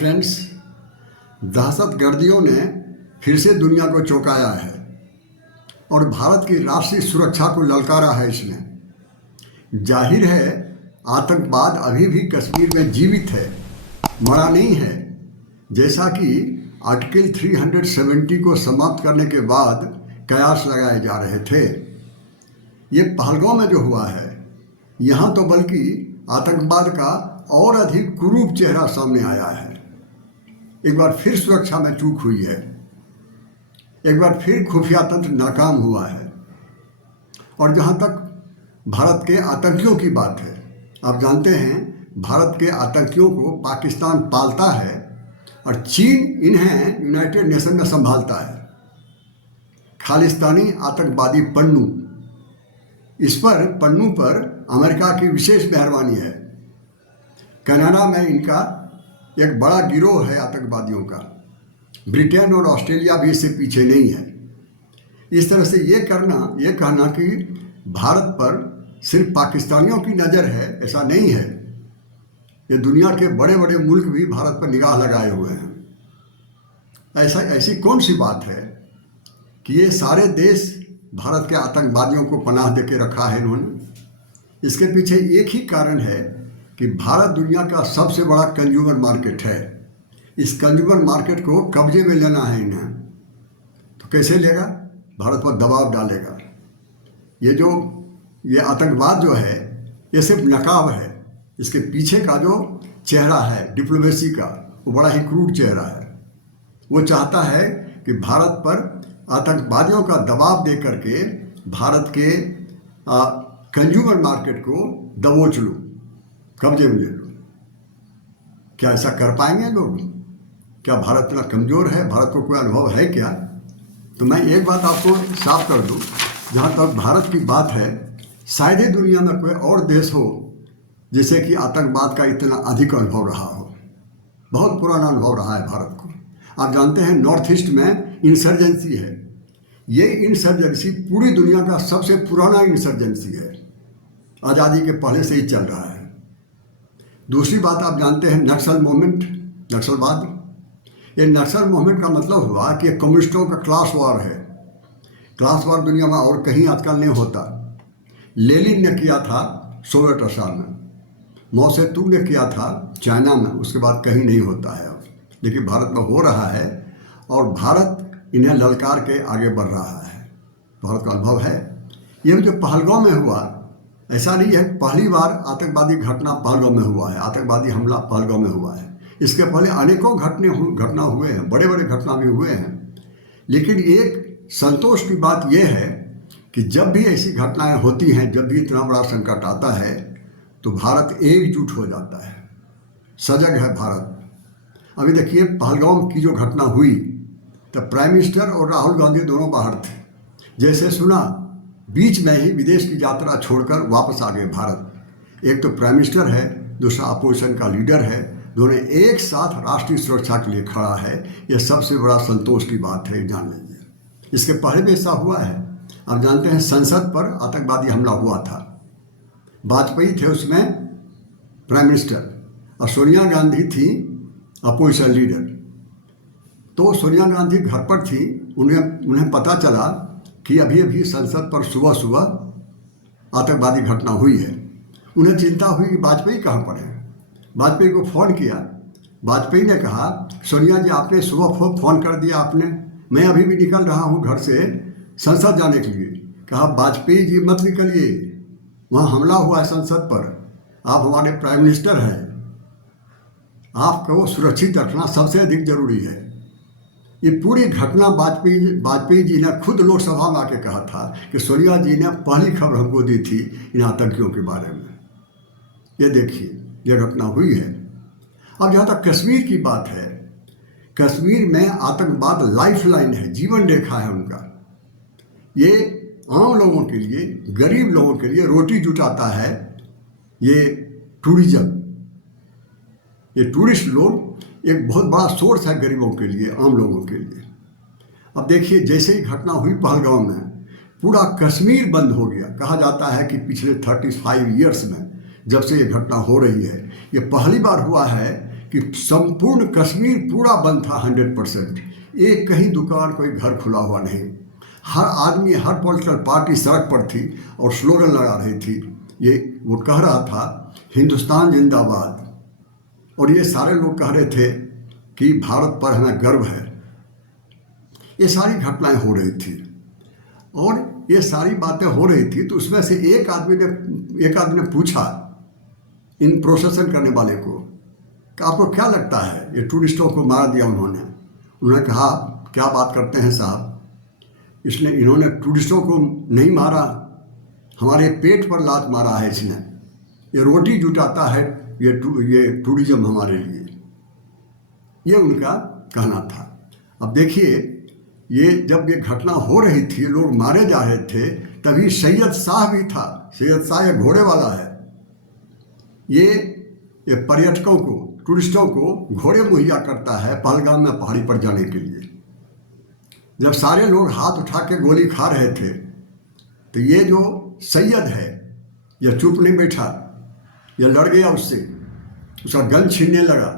Friends, दहशतगर्दियों ने फिर से दुनिया को चौंकाया है और भारत की राष्ट्रीय सुरक्षा को ललकारा है इसने। जाहिर है आतंकवाद अभी भी कश्मीर में जीवित है, मरा नहीं है। जैसा कि आर्टिकल 370 को समाप्त करने के बाद कयास लगाए जा रहे थे। ये पहलगाम में जो हुआ है, यहाँ तो बल्कि आतंकवाद का और अधिक कुरूप चेहरा सामने आया है। एक बार फिर सुरक्षा में चूक हुई है, एक बार फिर खुफिया तंत्र नाकाम हुआ है। और जहाँ तक भारत के आतंकियों की बात है, आप जानते हैं भारत के आतंकियों को पाकिस्तान पालता है और चीन इन्हें यूनाइटेड नेशन में संभालता है। खालिस्तानी आतंकवादी पन्नू, इस पर पन्नू पर अमेरिका की विशेष मेहरबानी है। कनाडा में इनका एक बड़ा गिरोह है आतंकवादियों का। ब्रिटेन और ऑस्ट्रेलिया भी इससे पीछे नहीं है। इस तरह से ये कहना कि भारत पर सिर्फ पाकिस्तानियों की नज़र है, ऐसा नहीं है। ये दुनिया के बड़े बड़े मुल्क भी भारत पर निगाह लगाए हुए हैं। ऐसी कौन सी बात है कि ये सारे देश भारत के आतंकवादियों को पनाह दे के रखा है इन्होंने? इसके पीछे एक ही कारण है कि भारत दुनिया का सबसे बड़ा कंज्यूमर मार्केट है। इस कंज्यूमर मार्केट को कब्जे में लेना है इन्हें। तो कैसे लेगा? भारत पर दबाव डालेगा। ये आतंकवाद जो है, ये सिर्फ नकाब है। इसके पीछे का जो चेहरा है डिप्लोमेसी का, वो बड़ा ही क्रूर चेहरा है। वो चाहता है कि भारत पर आतंकवादियों का दबाव दे करके भारत के कंज्यूमर मार्केट को दबोच लो, कब्जे में ले लो। क्या ऐसा कर पाएंगे लोग? क्या भारत इतना कमज़ोर है? भारत को कोई अनुभव है क्या? तो मैं एक बात आपको साफ कर दूं, जहाँ तक भारत की बात है, शायद ही दुनिया में कोई और देश हो जिसे कि आतंकवाद का इतना अधिक अनुभव रहा हो। बहुत पुराना अनुभव रहा है भारत को। आप जानते हैं नॉर्थ ईस्ट में इंसर्जेंसी है। ये इंसर्जेंसी पूरी दुनिया का सबसे पुराना इंसर्जेंसी है, आज़ादी के पहले से ही चल रहा है। दूसरी बात, आप जानते हैं नक्सल मूवमेंट, नक्सलवाद। ये नक्सल मूवमेंट का मतलब हुआ कि कम्युनिस्टों का क्लास वार है। क्लास वार दुनिया में और कहीं आजकल नहीं होता। लेनिन ने किया था सोवियत रशिया में, माओ से तुंग ने किया था चाइना में, उसके बाद कहीं नहीं होता है अब। लेकिन भारत में हो रहा है और भारत इन्हें ललकार के आगे बढ़ रहा है। भारत का अनुभव है। ये जो पहलगाम में हुआ, ऐसा नहीं है पहली बार आतंकवादी घटना पहलगाम में हुआ है, आतंकवादी हमला पहलगाम में हुआ है। इसके पहले अनेकों घटना हुए हैं, बड़े बड़े घटना भी हुए हैं। लेकिन एक संतोष की बात यह है कि जब भी ऐसी घटनाएं होती हैं, जब भी इतना बड़ा संकट आता है, तो भारत एकजुट हो जाता है, सजग है भारत। अभी देखिए पहलगाम की जो घटना हुई, तो प्राइम मिनिस्टर और राहुल गांधी दोनों बाहर थे। जैसे सुना, बीच में ही विदेश की यात्रा छोड़कर वापस आ गए भारत। एक तो प्राइम मिनिस्टर है, दूसरा अपोजिशन का लीडर है, दोनों एक साथ राष्ट्रीय सुरक्षा के लिए खड़ा है। यह सबसे बड़ा संतोष की बात है, जान लीजिए। इसके पहले भी ऐसा हुआ है। आप जानते हैं संसद पर आतंकवादी हमला हुआ था, वाजपेयी थे उसमें प्राइम मिनिस्टर और सोनिया गांधी थी अपोजिशन लीडर। तो सोनिया गांधी घर पर थी, उन्हें पता चला कि अभी अभी संसद पर सुबह सुबह आतंकवादी घटना हुई है। उन्हें चिंता हुई कि वाजपेयी कहाँ पर है। वाजपेयी को फ़ोन किया। वाजपेयी ने कहा, सोनिया जी आपने सुबह फ़ोन कर दिया आपने, मैं अभी भी निकल रहा हूँ घर से संसद जाने के लिए। कहा वाजपेयी जी मत निकलिए, वहाँ हमला हुआ है संसद पर, आप हमारे प्राइम मिनिस्टर हैं, आपको सुरक्षित रखना सबसे अधिक ज़रूरी है। ये पूरी घटना वाजपेयी जी ने खुद लोकसभा में आके कहा था कि सोनिया जी ने पहली खबर हमको दी थी इन आतंकियों के बारे में। ये देखिए, ये घटना हुई है। अब जहाँ तक कश्मीर की बात है, कश्मीर में आतंकवाद लाइफलाइन है, जीवन रेखा है उनका। ये आम लोगों के लिए, गरीब लोगों के लिए रोटी जुटाता है। ये टूरिज्म, ये टूरिस्ट लोग एक बहुत बड़ा सोर्स है गरीबों के लिए, आम लोगों के लिए। अब देखिए, जैसे ही घटना हुई पहलगाम में, पूरा कश्मीर बंद हो गया। कहा जाता है कि पिछले 35 ईयर्स में जब से ये घटना हो रही है, ये पहली बार हुआ है कि संपूर्ण कश्मीर पूरा बंद था 100%। एक कहीं दुकान कोई घर खुला हुआ नहीं, हर आदमी हर पॉलिटिकल पार्टी सड़क पर थी और स्लोगन लगा रही थी। ये वो कह रहा था हिंदुस्तान जिंदाबाद, और ये सारे लोग कह रहे थे कि भारत पर हमें गर्व है। ये सारी घटनाएं हो रही थी और ये सारी बातें हो रही थी, तो उसमें से एक आदमी ने पूछा इन प्रोसेसन करने वाले को कि आपको क्या लगता है ये टूरिस्टों को मार दिया उन्होंने कहा क्या बात करते हैं साहब, इन्होंने टूरिस्टों को नहीं मारा, हमारे पेट पर लात मारा है इसने। ये रोटी जुटाता है ये टूरिज्म हमारे लिए, ये उनका कहना था। अब देखिए ये जब ये घटना हो रही थी, लोग मारे जा रहे थे, तभी सैयद शाह भी था। सैयद शाह ये घोड़े वाला है, ये पर्यटकों को टूरिस्टों को घोड़े मुहैया करता है पहलगाम में पहाड़ी पर जाने के लिए। जब सारे लोग हाथ उठा के गोली खा रहे थे, तो ये जो सैयद है यह चुप नहीं बैठा, यह लड़ गया उससे, उसका गन छीनने लगा,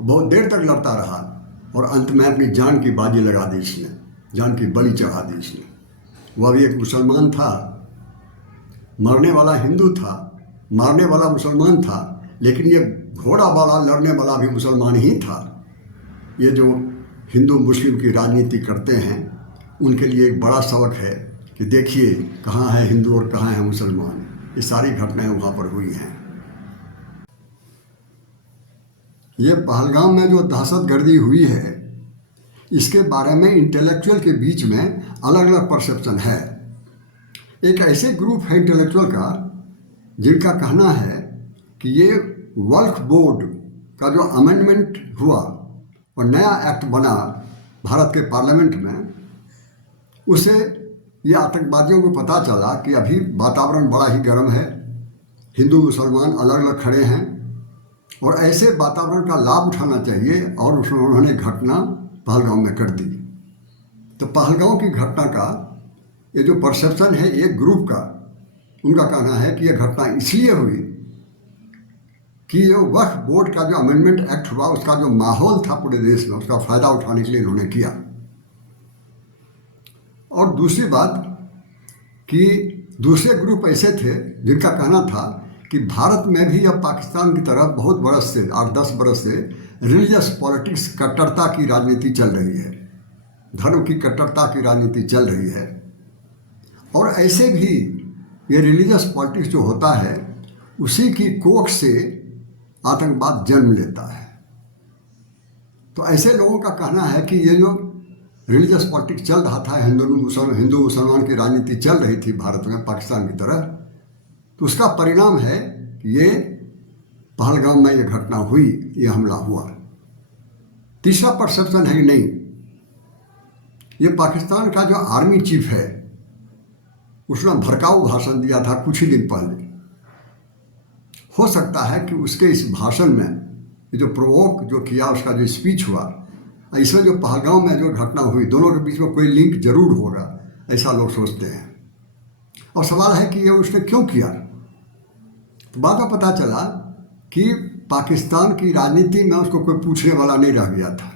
बहुत देर तक लड़ता रहा और अंत में अपनी जान की बाजी लगा दी इसने, जान की बलि चढ़ा दी इसने। वह भी एक मुसलमान था, मरने वाला हिंदू था, मारने वाला मुसलमान था, लेकिन ये घोड़ा वाला लड़ने वाला भी मुसलमान ही था। ये जो हिंदू मुस्लिम की राजनीति करते हैं उनके लिए एक बड़ा सबक है कि देखिए कहाँ है हिंदू और कहाँ है मुसलमान। ये सारी घटनाएं वहाँ पर हुई हैं। ये पहलगाम में जो दहशतगर्दी हुई है, इसके बारे में इंटेलेक्चुअल के बीच में अलग अलग परसेप्शन है। एक ऐसे ग्रुप है इंटेलेक्चुअल का जिनका कहना है कि ये वक्फ बोर्ड का जो अमेंडमेंट हुआ और नया एक्ट बना भारत के पार्लियामेंट में, उसे ये आतंकवादियों को पता चला कि अभी वातावरण बड़ा ही गर्म है, हिंदू मुसलमान अलग अलग खड़े हैं और ऐसे वातावरण का लाभ उठाना चाहिए, और उसमें उन्होंने घटना पहलगाम में कर दी। तो पहलगाम की घटना का ये जो परसेप्शन है एक ग्रुप का, उनका कहना है कि यह घटना इसलिए हुई कि ये वक्फ बोर्ड का जो अमेंडमेंट एक्ट हुआ उसका जो माहौल था पूरे देश में, उसका फ़ायदा उठाने के लिए इन्होंने किया। और दूसरी बात कि दूसरे ग्रुप ऐसे थे जिनका कहना था कि भारत में भी अब पाकिस्तान की तरह बहुत बरस से 8-10 बरस से रिलीजियस पॉलिटिक्स, कट्टरता की राजनीति चल रही है, धर्म की कट्टरता की राजनीति चल रही है। और ऐसे भी ये रिलीजियस पॉलिटिक्स जो होता है उसी की कोख से आतंकवाद जन्म लेता है। तो ऐसे लोगों का कहना है कि ये जो रिलीजियस पॉलिटिक्स चल रहा था, हिंदू मुसलमान की राजनीति चल रही थी भारत में पाकिस्तान की तरह, तो उसका परिणाम है कि ये पहलगाम में ये घटना हुई, ये हमला हुआ। तीसरा परसेप्शन है कि नहीं, ये पाकिस्तान का जो आर्मी चीफ है उसने भड़काऊ भाषण दिया था कुछ ही दिन पहले। हो सकता है कि उसके इस भाषण में ये जो प्रोवोक जो किया, उसका जो स्पीच हुआ, इसमें जो पहलगाम में जो घटना हुई, दोनों के बीच में कोई लिंक जरूर होगा, ऐसा लोग सोचते हैं। और सवाल है कि ये उसने क्यों किया। तो बाद में पता चला कि पाकिस्तान की राजनीति में उसको कोई पूछने वाला नहीं रह गया था।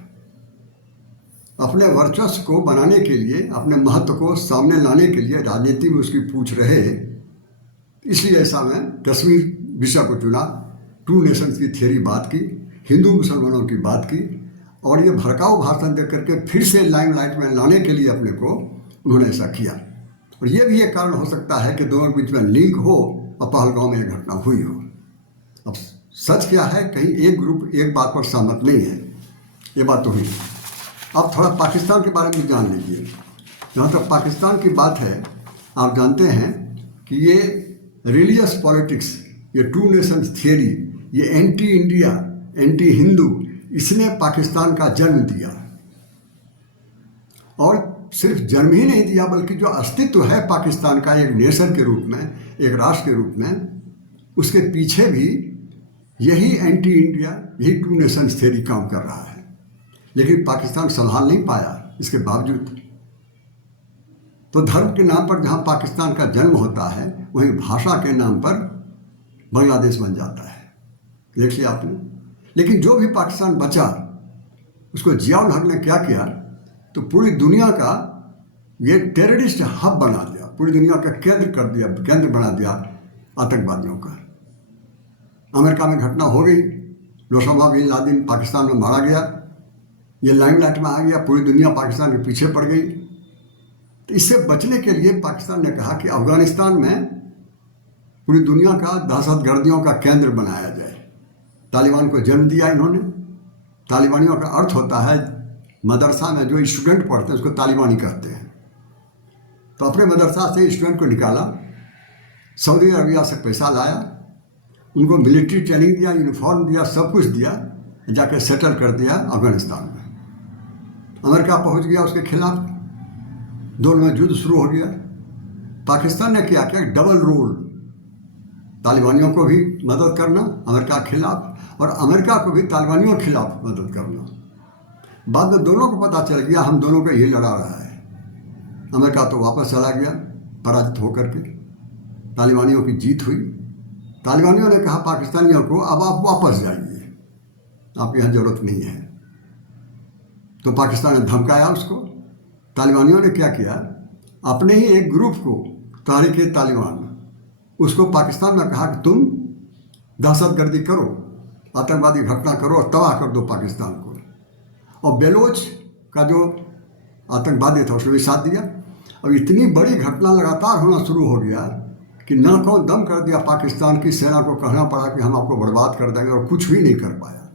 अपने वर्चस्व को बनाने के लिए, अपने महत्व को सामने लाने के लिए राजनीति में उसकी पूछ रहे, इसलिए ऐसा में कश्मीर विषय को चुना, 2 नेशंस की थियरी बात की, हिंदू मुसलमानों की बात की, और ये भड़काऊ भाषण दे करके फिर से लाइमलाइट में लाने के लिए अपने को उन्होंने ऐसा किया। और ये भी एक कारण हो सकता है कि दोनों के बीच में लिंक हो और पहलगाम में ये घटना हुई हो। अब सच क्या है, कहीं एक ग्रुप एक बात पर सहमत नहीं है, ये बात तो हुई। अब थोड़ा पाकिस्तान के बारे में जान लीजिए। जहाँ तक पाकिस्तान की बात है, आप जानते हैं कि ये रिलीजियस पॉलिटिक्स, ये 2 नेशंस थियरी, ये एंटी इंडिया, एंटी हिंदू, इसने पाकिस्तान का जन्म दिया। और सिर्फ जन्म ही नहीं दिया, बल्कि जो अस्तित्व है पाकिस्तान का एक नेशन के रूप में, एक राष्ट्र के रूप में, उसके पीछे भी यही एंटी इंडिया, यही 2 नेशंस थियरी काम कर रहा है। लेकिन पाकिस्तान संभाल नहीं पाया इसके बावजूद। तो धर्म के नाम पर जहाँ पाकिस्तान का जन्म होता है, वहीं भाषा के नाम पर बांग्लादेश बन जाता है। देख लिया आपने। लेकिन जो भी पाकिस्तान बचा उसको जियाउल हक ने क्या किया, तो पूरी दुनिया का ये टेररिस्ट हब बना दिया, पूरी दुनिया का केंद्र कर दिया, केंद्र बना दिया आतंकवादियों का। अमेरिका में घटना हो गई, ओसामा बिन लादेन पाकिस्तान में मारा गया, ये लाइमलाइट में आ गया, पूरी दुनिया पाकिस्तान के पीछे पड़ गई। तो इससे बचने के लिए पाकिस्तान ने कहा कि अफगानिस्तान में पूरी दुनिया का दहशतगर्दियों का केंद्र बनाया जाए। तालिबान को जन्म दिया इन्होंने। तालिबानियों का अर्थ होता है, मदरसा में जो स्टूडेंट पढ़ते हैं उसको तालिबानी कहते हैं। तो अपने मदरसा से स्टूडेंट को निकाला, सऊदी अरबिया से पैसा लाया, उनको मिलिट्री ट्रेनिंग दिया, यूनिफॉर्म दिया, सब कुछ दिया, जाके सेटल कर दिया अफगानिस्तान में। अमेरिका पहुंच गया उसके खिलाफ, दोनों में युद्ध शुरू हो गया। पाकिस्तान ने क्या किया, डबल रोल, तालिबानियों को भी मदद करना अमेरिका के खिलाफ और अमेरिका को भी तालिबानियों के खिलाफ मदद करना। बाद में दोनों को पता चल गया हम दोनों को ये लड़ा रहा है। अमेरिका तो वापस चला गया पराजित होकर के, तालिबानियों की जीत हुई। तालिबानियों ने कहा पाकिस्तानियों को, अब आप वापस जाइए, आपकी यहाँ ज़रूरत नहीं है। तो पाकिस्तान ने धमकाया उसको। तालिबानियों ने क्या किया, अपने ही एक ग्रुप को, तहरीक तालिबान, उसको पाकिस्तान में कहा कि तुम दहशतगर्दी करो, आतंकवादी घटना करो और तबाह कर दो पाकिस्तान को। और बेलोच का जो आतंकवादी था उसने भी साथ दिया। अब इतनी बड़ी घटना लगातार होना शुरू हो गया कि नाकों दम कर दिया पाकिस्तान की सेना को, कहना पड़ा कि हम आपको बर्बाद कर देंगे, और कुछ भी नहीं कर पाया।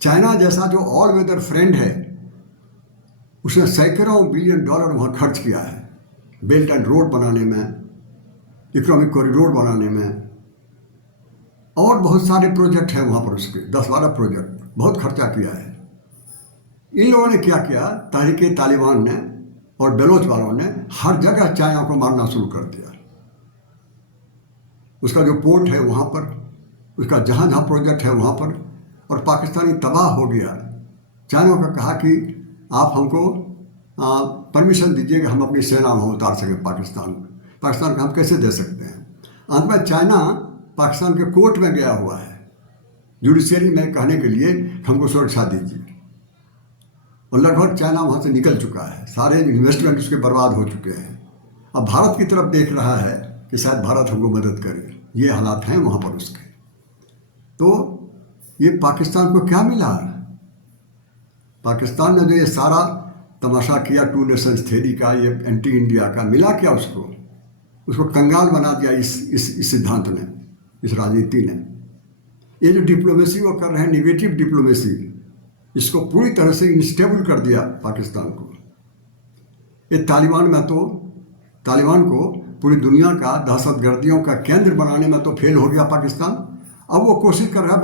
चाइना जैसा जो ऑल वेदर फ्रेंड है, उसने सैकड़ों बिलियन डॉलर वहाँ खर्च किया है, बेल्ट एंड रोड बनाने में, इकोनॉमिक कॉरिडोर बनाने में, और बहुत सारे प्रोजेक्ट हैं वहाँ पर उसके, 10-12 प्रोजेक्ट, बहुत खर्चा किया है। इन लोगों ने क्या किया, तहरीक तालिबान ने और बेलोच वालों ने हर जगह चाइना को मारना शुरू कर दिया। उसका जो पोर्ट है वहाँ पर, उसका जहाँ जहाँ प्रोजेक्ट है वहाँ पर, और पाकिस्तानी तबाह हो गया। चाइना का कहा कि आप हमको परमिशन दीजिए कि हम अपनी सेना वहाँ उतार सकें पाकिस्तान में। पाकिस्तान को हम कैसे दे सकते हैं। अंत में चाइना पाकिस्तान के कोर्ट में गया हुआ है जुडिशरी में कहने के लिए हमको सुरक्षा दीजिए, और लगभग चाइना वहाँ से निकल चुका है, सारे इन्वेस्टमेंट उसके बर्बाद हो चुके हैं। अब भारत की तरफ देख रहा है कि शायद भारत हमको मदद करे, ये हालात हैं वहाँ पर उसके। तो ये पाकिस्तान को क्या मिला, पाकिस्तान ने जो ये सारा तमाशा किया टू नेशंस थ्योरी का, ये एंटी इंडिया का, मिला क्या उसको, उसको कंगाल बना दिया इस सिद्धांत ने, इस राजनीति ने। ये जो डिप्लोमेसी वो कर रहे हैं, निगेटिव डिप्लोमेसी, इसको पूरी तरह से इंस्टेबल कर दिया पाकिस्तान को। ये तालिबान को पूरी दुनिया का दहशतगर्दियों का केंद्र बनाने में तो फेल हो गया पाकिस्तान। अब वो कोशिश कर रहा है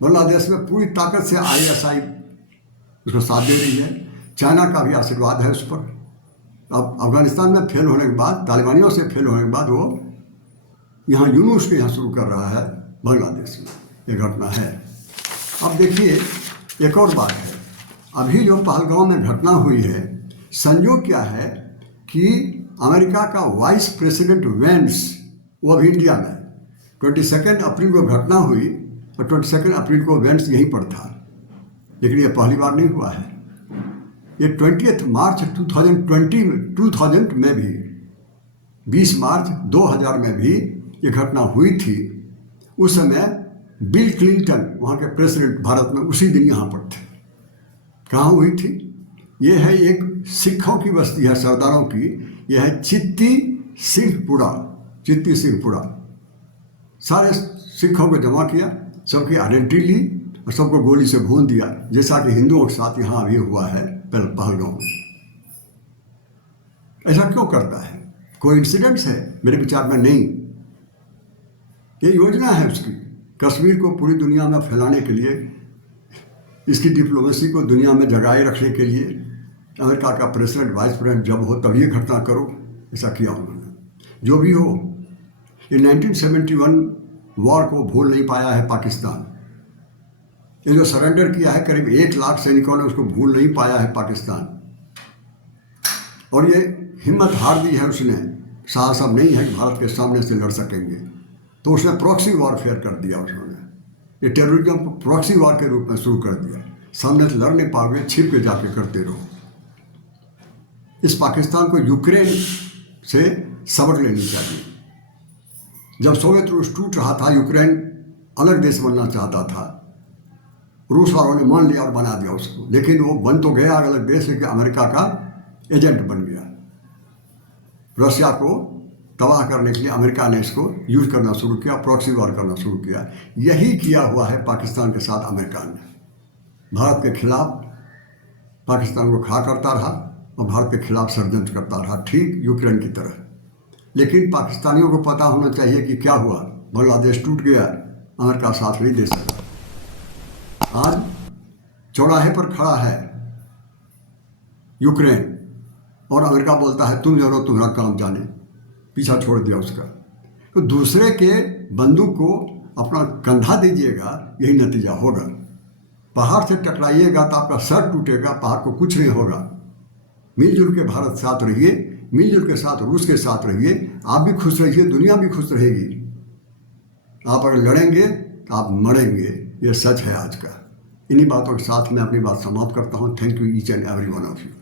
बांग्लादेश में पूरी ताकत से ISI उसको साथ दे रही है, चाइना का भी आशीर्वाद है उस पर। अब अफगानिस्तान में फेल होने के बाद, तालिबानियों से फेल होने के बाद, वो यहाँ यूनुस के यहाँ शुरू कर रहा है बांग्लादेश में, ये घटना है। अब देखिए एक और बात है, अभी जो पहलगांव में घटना हुई है, संयोग क्या है कि अमेरिका का वाइस प्रेसिडेंट वेंस, वो अभी इंडिया में 22 अप्रैल को घटना हुई, और 22 अप्रैल को वेंस यहीं पर था। लेकिन ये पहली बार नहीं हुआ है, ये 20 मार्च 2000 में भी, 20 मार्च 2000 में भी ये घटना हुई थी। उस समय बिल क्लिंटन वहाँ के प्रेसिडेंट भारत में उसी दिन यहाँ पर थे। कहाँ हुई थी, ये है एक सिखों की बस्ती है, सरदारों की, यह है चित्ती सिंहपुरा। सारे सिखों को जमा किया, सबकी आइडेंटिटी ली और सबको गोली से भून दिया, जैसा कि हिंदुओं के साथ यहाँ अभी हुआ है पहलगांव में। ऐसा क्यों करता है, कोइंसिडेंस है? मेरे विचार में नहीं, ये योजना है उसकी, कश्मीर को पूरी दुनिया में फैलाने के लिए, इसकी डिप्लोमेसी को दुनिया में जगाए रखने के लिए। अमेरिका का प्रेसिडेंट, वाइस प्रेसिडेंट जब हो तब ये घटना करो, ऐसा किया उन्होंने। जो भी हो, ये 1971 वॉर को भूल नहीं पाया है पाकिस्तान। ये जो सरेंडर किया है करीब 1 लाख सैनिकों ने, उसको भूल नहीं पाया है पाकिस्तान। और ये हिम्मत हार दी है उसने, साहस अब नहीं है कि भारत के सामने से लड़ सकेंगे, तो उसने प्रॉक्सी वॉरफेयर कर दिया उसने। ये टेररिज्म को प्रॉक्सी वार के रूप में शुरू कर दिया। सामने से लड़ नहीं पाओगे, छिप के जाके करते रहो। इस पाकिस्तान को यूक्रेन से सबक लेनी चाहिए। जब सोवियत रूस टूट रहा था, यूक्रेन अलग देश बनना चाहता था, रूस वालों ने मान लिया और बना दिया उसको, लेकिन वो बन तो गया अलग देश, लेकिन अमेरिका का एजेंट बन गया। रशिया को तबाह करने के लिए अमेरिका ने इसको यूज करना शुरू किया, प्रॉक्सी वार करना शुरू किया। यही किया हुआ है पाकिस्तान के साथ अमेरिका ने। भारत के खिलाफ पाकिस्तान को खड़ा करता रहा और भारत के खिलाफ षड्यंत्र करता रहा, ठीक यूक्रेन की तरह। लेकिन पाकिस्तानियों को पता होना चाहिए कि क्या हुआ। बांग्लादेश टूट गया, अमेरिका साथ नहीं दे सका। आज चौराहे पर खड़ा है यूक्रेन और अमेरिका बोलता है तुम जानो, तुम्हारा काम जाने, पीछा छोड़ दिया उसका। तो दूसरे के बंदूक को अपना कंधा दीजिएगा, यही नतीजा होगा। पहाड़ से टकराइएगा तो आपका सर टूटेगा, पहाड़ को कुछ नहीं होगा। मिलजुल के भारत साथ रहिए, मिलजुल के साथ रूस के साथ रहिए, आप भी खुश रहिए, दुनिया भी खुश रहेगी। आप अगर लड़ेंगे तो आप मरेंगे, ये सच है आज का। इन्हीं बातों के साथ मैं अपनी बात समाप्त करता हूँ। Thank you each and every one of you.